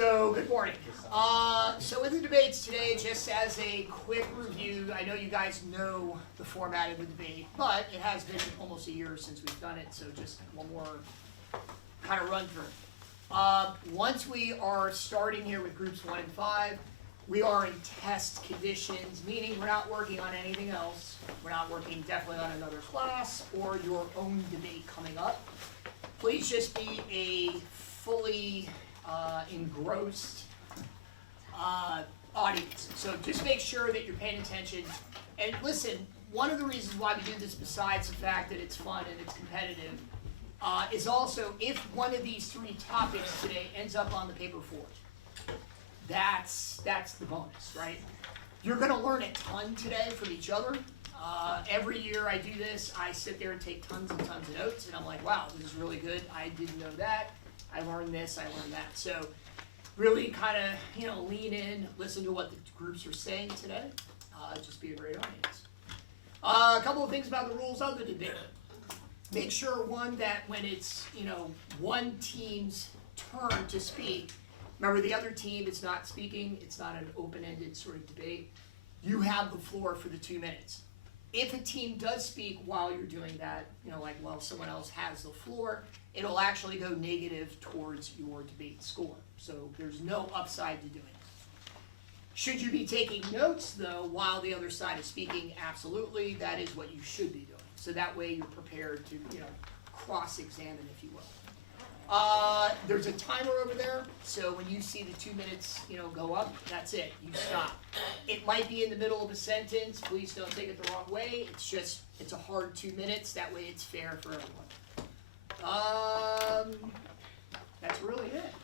So, good morning. So with the debates today, just as a quick review, I know you guys know the format of the debate, but it has been almost a year since we've done it, so just one more kind of run through. Once we are starting here with groups 1 and 5, we are in test conditions, meaning we're not working on anything else. We're not working definitely on another class or your own debate coming up. Please just be a fully engrossed audience. So just make sure that you're paying attention. And listen, one of the reasons why we do this, besides the fact that it's fun and it's competitive, is also if one of these three topics today ends up on the paper forge. That's the bonus, right? You're going to learn a ton today from each other. Every year I do this, I sit there and take tons and tons of notes, and I'm like, wow, this is really good. I didn't know that. I learned this, I learned that. So really kind of, lean in, listen to what the groups are saying today. Just be a great audience. A couple of things about the rules of the debate. Make sure, one, that when it's, one team's turn to speak, remember the other team is not speaking, it's not an open-ended sort of debate. You have the floor for the 2 minutes. If a team does speak while you're doing that, while someone else has the floor, it'll actually go negative towards your debate score. So there's no upside to doing it. Should you be taking notes, though, while the other side is speaking? Absolutely, that is what you should be doing. So that way you're prepared to, cross-examine, if you will. There's a timer over there, so when you see the 2 minutes, go up, that's it. You stop. It might be in the middle of a sentence. Please don't take it the wrong way. It's a hard 2 minutes. That way it's fair for everyone. That's really it.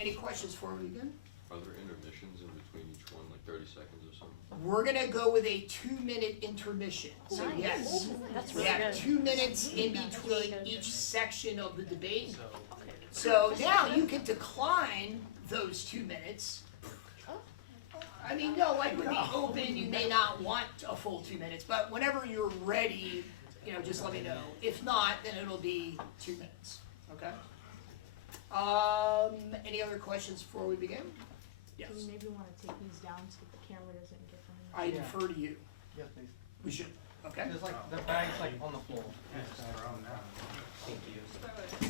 Any questions before we begin? Are there intermissions in between each one, like 30 seconds or something? We're going to go with a 2-minute intermission. So Nice. yes, That's we really have good. 2 minutes in That's between really good. each section of the debate. So now you can decline those 2 minutes. I mean, no, like with the open, you may not want a full 2 minutes, but whenever you're ready, just let me know. If not, then it'll be 2 minutes, okay? Any other questions before we begin? Yes. Do we maybe want to take these down so the camera doesn't get them? I defer to you. Yes, please. We should, okay? There's like, the bag's like on the floor. Thank you.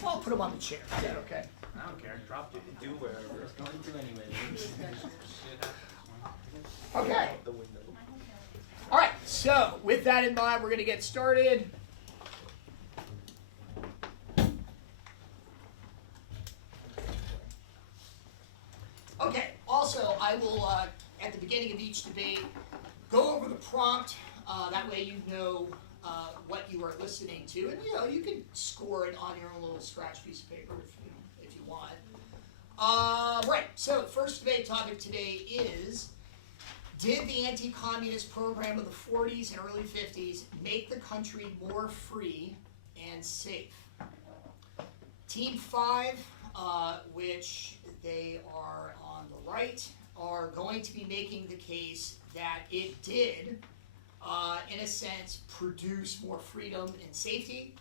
I'll put them on the chair. Is that okay? I don't care. Drop it. Do wherever it's going to anyway. Okay. The window. All right, so with that in mind, we're going to get started. Okay, also, I will, at the beginning of each debate, go over the prompt. That way you know what you are listening to. And, you can score it on your own little scratch piece of paper if you want. Right, so first debate topic today is, did the anti-communist program of the 40s and early 50s make the country more free and safe? Team 5, which they are on the right, are going to be making the case that it did, in a sense, produce more freedom and safety,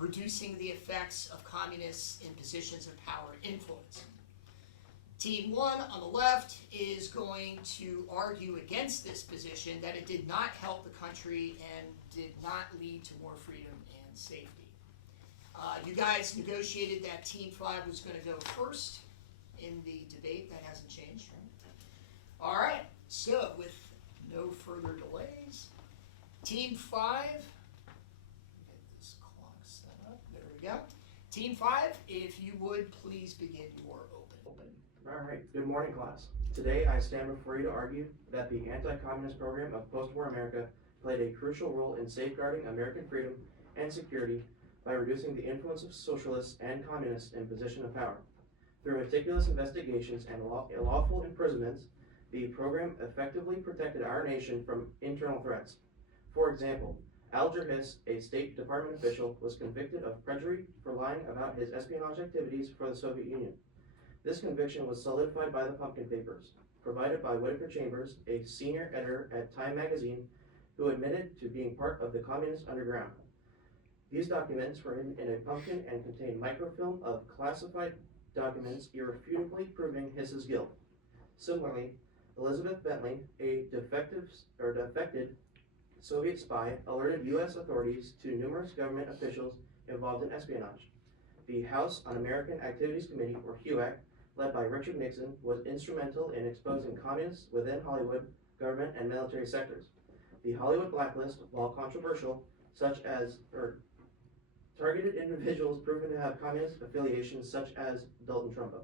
reducing the effects of communists in positions of power and influence. Team 1 on the left is going to argue against this position, that it did not help the country and did not lead to more freedom and safety. You guys negotiated that Team 5 was going to go first in the debate. That hasn't changed, right? All right, so with no further delays, Team 5, get this clock set up, there we go. Team 5, if you would please begin your open. All right, good morning, class. Today I stand before you to argue that the anti-communist program of post-war America played a crucial role in safeguarding American freedom and security by reducing the influence of socialists and communists in position of power. Through meticulous investigations and lawful imprisonments, the program effectively protected our nation from internal threats. For example, Alger Hiss, a State Department official, was convicted of perjury for lying about his espionage activities for the Soviet Union. This conviction was solidified by the Pumpkin Papers, provided by Whitaker Chambers, a senior editor at Time magazine, who admitted to being part of the communist underground. These documents were in a pumpkin and contained microfilm of classified documents irrefutably proving his guilt. Similarly, Elizabeth Bentley, a defected Soviet spy, alerted U.S. authorities to numerous government officials involved in espionage. The House Un-American Activities Committee, or HUAC, led by Richard Nixon, was instrumental in exposing communists within Hollywood, government, and military sectors. The Hollywood blacklist, while controversial, targeted individuals proven to have communist affiliations such as Dalton Trumbo.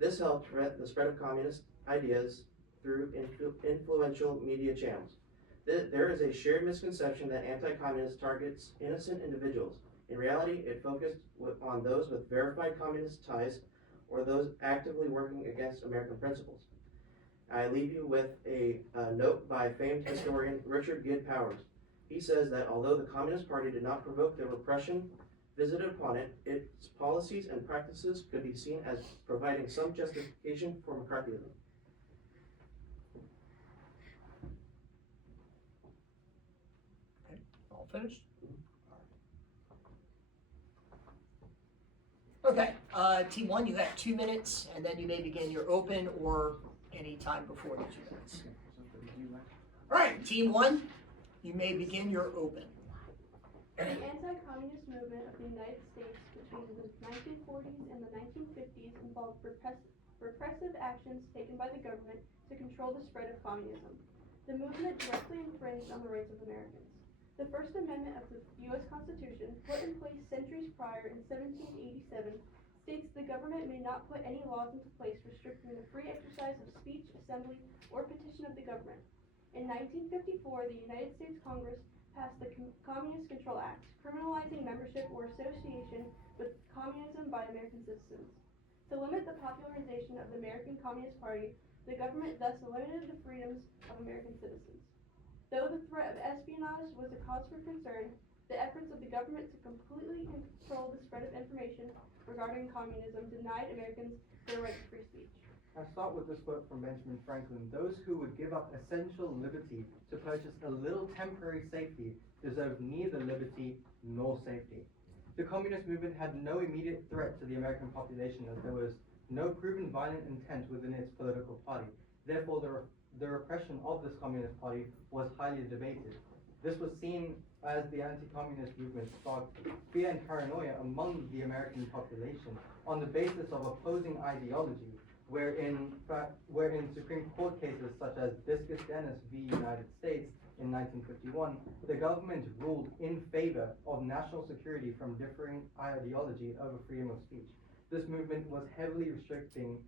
This helped prevent the spread of communist ideas through influential media channels. There is a shared misconception that anti-communist targets innocent individuals. In reality, it focused on those with verified communist ties or those actively working against American principles. I leave you with a note by famed historian Richard Gid Powers. He says that although the Communist Party did not provoke the repression visited upon it, its policies and practices could be seen as providing some justification for McCarthyism. All finished? Okay, team one, you have 2 minutes, and then you may begin your open or any time before the 2 minutes. All right, team one, you may begin your open. The anti-communist movement of the United States between the 1940s and the 1950s involved repressive actions taken by the government to control the spread of communism. The movement directly infringed on the rights of Americans. The First Amendment of the U.S. Constitution, put in place centuries prior in 1787, states the government may not put any laws into place restricting the free exercise of speech, assembly, or petition of the government. In 1954, the United States Congress passed the Communist Control Act, criminalizing membership or association with communism by American citizens. To limit the popularization of the American Communist Party, the government thus limited the freedoms of American citizens. Though the threat of espionage was a cause for concern, the efforts of the government to completely control the spread of information regarding communism denied Americans their right to free speech. I start with this quote from Benjamin Franklin: "Those who would give up essential liberty to purchase a little temporary safety deserve neither liberty nor safety." The communist movement had no immediate threat to the American population, as there was no proven violent intent within its political party. Therefore, the repression of this communist party was highly debated. This was seen as the anti-communist movement sparked fear and paranoia among the American population on the basis of opposing ideology, wherein Supreme Court cases such as Discus Dennis v. United States in 1951, the government ruled in favor of national security from differing ideology over freedom of speech. This movement was heavily restricting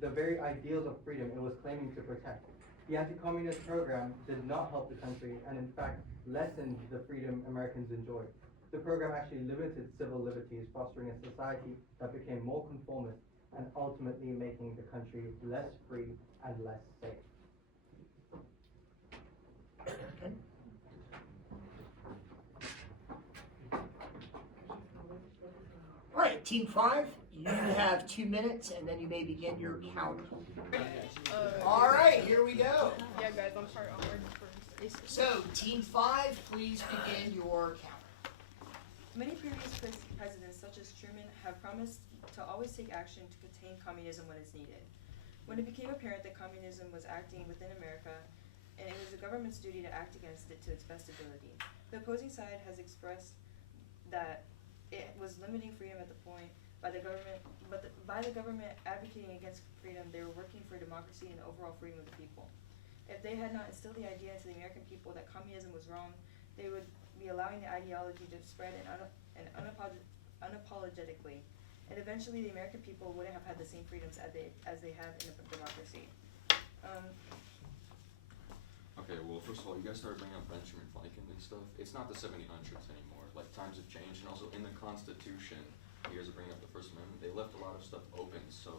the very ideals of freedom it was claiming to protect. The anti-communist program did not help the country and in fact lessened the freedom Americans enjoyed. The program actually limited civil liberties, fostering a society that became more conformist and ultimately making the country less free and less safe. Okay. All right, team five, you have 2 minutes, and then you may begin your counter. All right, here we go. Yeah, guys, I'm sorry. I'm ready for space. So, team five, please begin your counter. Many previous presidents, such as Truman, have promised to always take action to contain communism when it's needed. When it became apparent that communism was acting within America, and it was the government's duty to act against it to its best ability. The opposing side has expressed that it was limiting freedom at the point by the government, but by the government advocating against freedom, they were working for democracy and the overall freedom of the people. If they had not instilled the idea into the American people that communism was wrong, they would be allowing the ideology to spread unapologetically, and eventually the American people wouldn't have had the same freedoms as they have in a democracy. Okay, well, first of all, you guys started bringing up Benjamin Franklin and stuff. It's not the 1700s anymore. Like, times have changed, and also in the Constitution, you guys are bringing up the First Amendment, they left a lot of stuff open so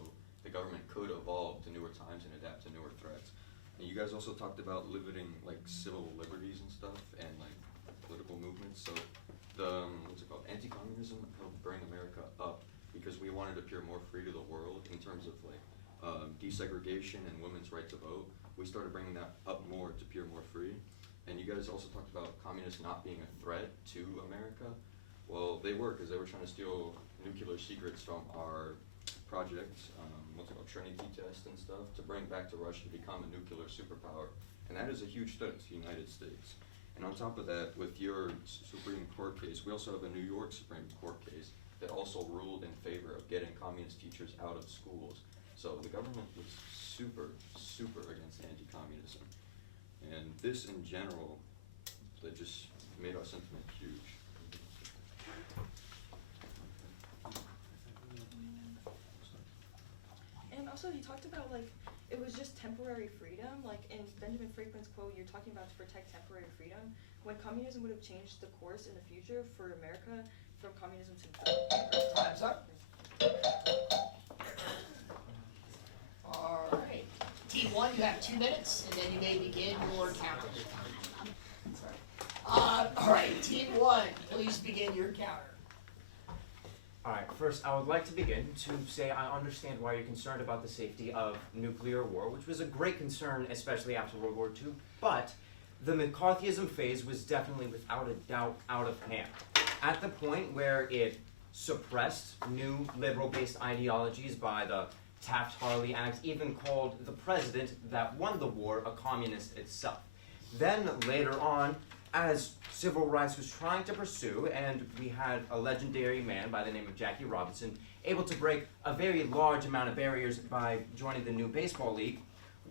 the government could evolve to newer times and adapt to newer threats. And you guys also talked about limiting, like, civil liberties and stuff, and, like, political movements. So the, anti-communism helped bring America up because we wanted to appear more free to the world in terms of, like, desegregation and women's right to vote. We started bringing that up more to appear more free. And you guys also talked about communists not being a threat to America. Well, they were, because they were trying to steal nuclear secrets from our project, what's it called, Trinity test and stuff, to bring back to Russia to become a nuclear superpower. And that is a huge threat to the United States. And on top of that, with your Supreme Court case, we also have a New York Supreme Court case that also ruled in favor of getting communist teachers out of schools. So the government was super, super against anti-communism. And this in general, that just made our sentiment huge. And also he talked about like it was just temporary freedom. Like in Benjamin Franklin's quote, you're talking about to protect temporary freedom. When communism would have changed the course in the future for America from communism to Time's up. All right. Team 1, you have 2 minutes, and then you may begin your counter. All right, Team 1, please begin your counter. Alright, first I would like to begin to say I understand why you're concerned about the safety of nuclear war, which was a great concern, especially after World War II, but the McCarthyism phase was definitely, without a doubt, out of hand. At the point where it suppressed new liberal-based ideologies by the Taft-Hartley Act, even called the president that won the war a communist itself. Then later on, as civil rights was trying to pursue, and we had a legendary man by the name of Jackie Robinson able to break a very large amount of barriers by joining the new baseball league,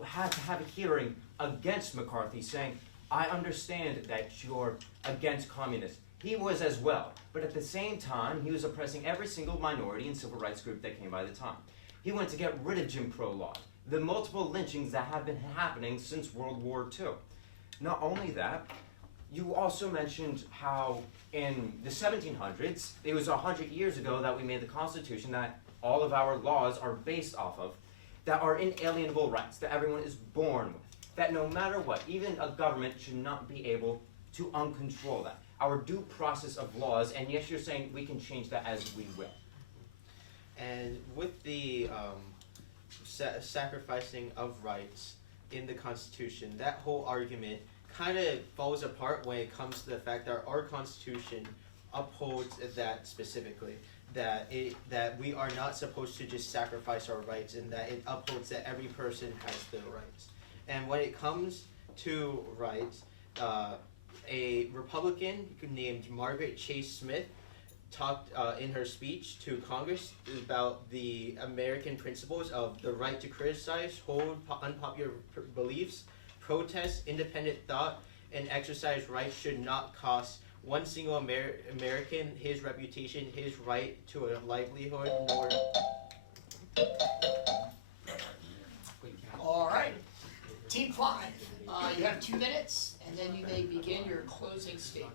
had to have a hearing against McCarthy saying, I understand that you're against communists. He was as well, but at the same time, he was oppressing every single minority and civil rights group that came by the time. He wanted to get rid of Jim Crow laws, the multiple lynchings that have been happening since World War II. Not only that, you also mentioned how in the 1700s, it was 100 years ago that we made the Constitution that all of our laws are based off of, that are inalienable rights, that everyone is born with, that no matter what, even a government should not be able to uncontrol that. Our due process of laws, and yes, you're saying we can change that as we will. And with the sacrificing of rights in the Constitution, that whole argument kind of falls apart when it comes to the fact that our Constitution upholds that specifically, that we are not supposed to just sacrifice our rights, and that it upholds that every person has the rights. And when it comes to rights, a Republican named Margaret Chase Smith talked in her speech to Congress about the American principles of the right to criticize, hold unpopular beliefs, protest, independent thought, and exercise rights should not cost one single American his reputation, his right to a livelihood, nor... All right. Team 5, you have 2 minutes, and then you may begin your closing statement.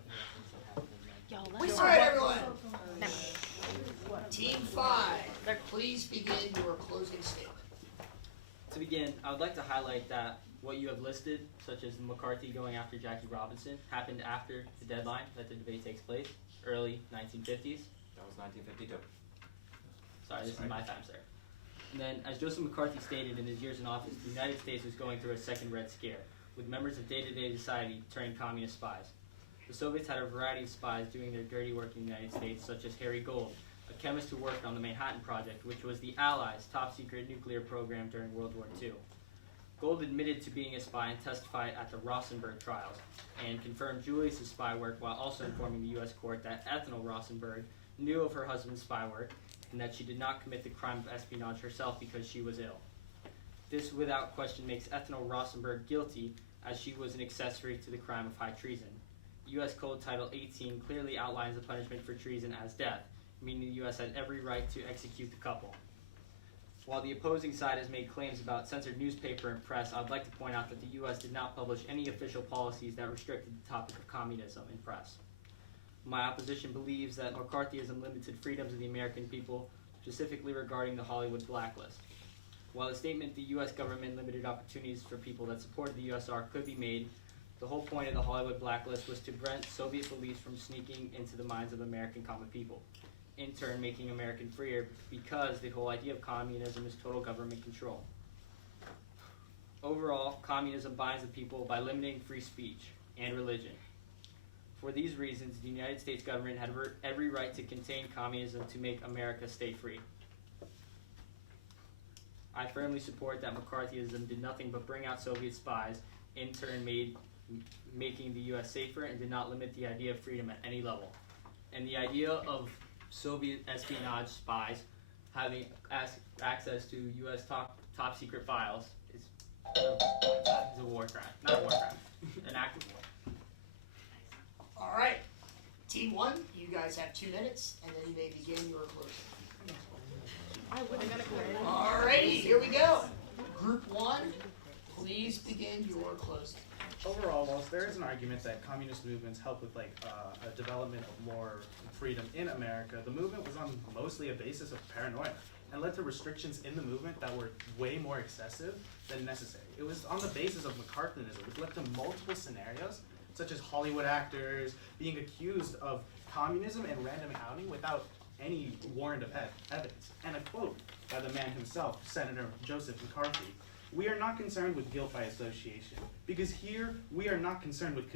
All right, everyone. Team 5, please begin your closing statement. To begin, I would like to highlight that what you have listed, such as McCarthy going after Jackie Robinson, happened after the deadline that the debate takes place, early 1950s. That was 1952. Sorry, this is my time, sir. And then, as Joseph McCarthy stated in his years in office, the United States was going through a second Red Scare, with members of day-to-day society turning communist spies. The Soviets had a variety of spies doing their dirty work in the United States, such as Harry Gold, a chemist who worked on the Manhattan Project, which was the Allies' top-secret nuclear program during World War II. Gold admitted to being a spy and testified at the Rosenberg trials, and confirmed Julius' spy work while also informing the U.S. court that Ethel Rosenberg knew of her husband's spy work, and that she did not commit the crime of espionage herself because she was ill. This, without question, makes Ethel Rosenberg guilty, as she was an accessory to the crime of high treason. U.S. Code Title 18 clearly outlines the punishment for treason as death, meaning the U.S. had every right to execute the couple. While the opposing side has made claims about censored newspaper and press, I would like to point out that the U.S. did not publish any official policies that restricted the topic of communism in press. My opposition believes that McCarthyism limited freedoms of the American people, specifically regarding the Hollywood blacklist. While the statement the U.S. government limited opportunities for people that supported the USR could be made, the whole point of the Hollywood blacklist was to prevent Soviet beliefs from sneaking into the minds of American common people, in turn making American freer, because the whole idea of communism is total government control. Overall, communism binds the people by limiting free speech and religion. For these reasons, the United States government had every right to contain communism to make America stay free. I firmly support that McCarthyism did nothing but bring out Soviet spies, in turn making the U.S. safer, and did not limit the idea of freedom at any level. And the idea of Soviet espionage spies having access to U.S. top secret files is a war crime. Not a war crime. An act of war. All right, Team 1, you guys have 2 minutes, and then you may begin your closing. I would have got a credit. Alrighty, here we go. Group 1, please begin your closing. Overall, whilst there is an argument that communist movements help with a development of more freedom in America, the movement was on mostly a basis of paranoia and led to restrictions in the movement that were way more excessive than necessary. It was on the basis of McCarthyism, which led to multiple scenarios, such as Hollywood actors being accused of communism and random outing without any warrant of evidence. And a quote by the man himself, Senator Joseph McCarthy: "We are not concerned with guilt by association, because here we are not concerned with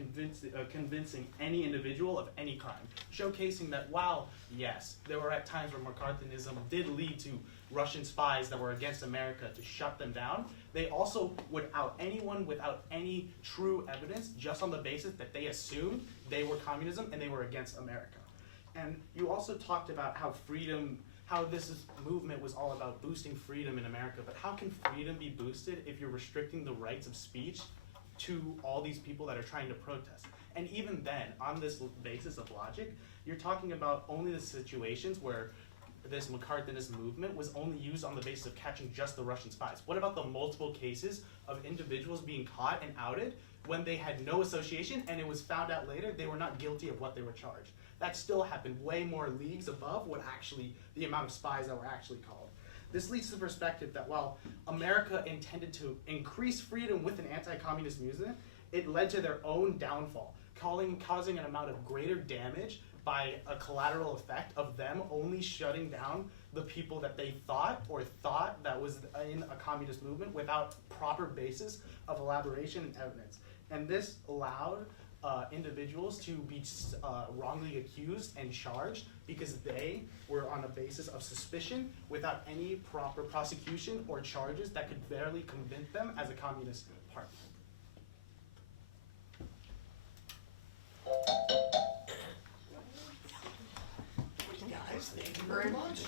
convincing any individual of any crime," showcasing that while, yes, there were at times where McCarthyism did lead to Russian spies that were against America to shut them down, they also would out anyone without any true evidence just on the basis that they assumed they were communism and they were against America. And you also talked about how movement was all about boosting freedom in America, but how can freedom be boosted if you're restricting the rights of speech to all these people that are trying to protest? And even then, on this basis of logic, you're talking about only the situations where this McCarthyist movement was only used on the basis of catching just the Russian spies. What about the multiple cases of individuals being caught and outed when they had no association and it was found out later they were not guilty of what they were charged? That still happened way more leagues above what actually, the amount of spies that were actually called. This leads to the perspective that while America intended to increase freedom with an anti-communist movement, it led to their own downfall, causing an amount of greater damage by a collateral effect of them only shutting down the people that they thought that was in a communist movement without proper basis of elaboration and evidence. And this allowed individuals to be wrongly accused and charged because they were on a basis of suspicion without any proper prosecution or charges that could barely convince them as a communist party. Guys, thank you very much.